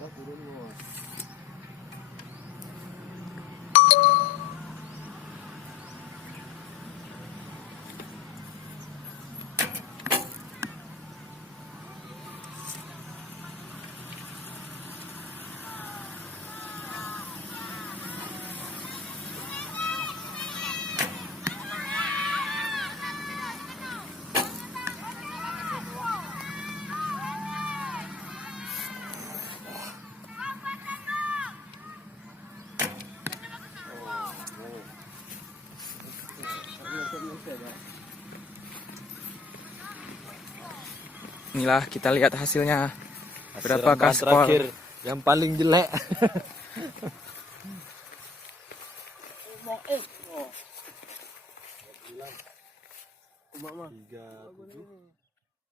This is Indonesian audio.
Oh, turun bos. Inilah kita lihat hasilnya. Hasil Berapakah ramalan skor? terakhir yang paling jelek? Tiga tujuh.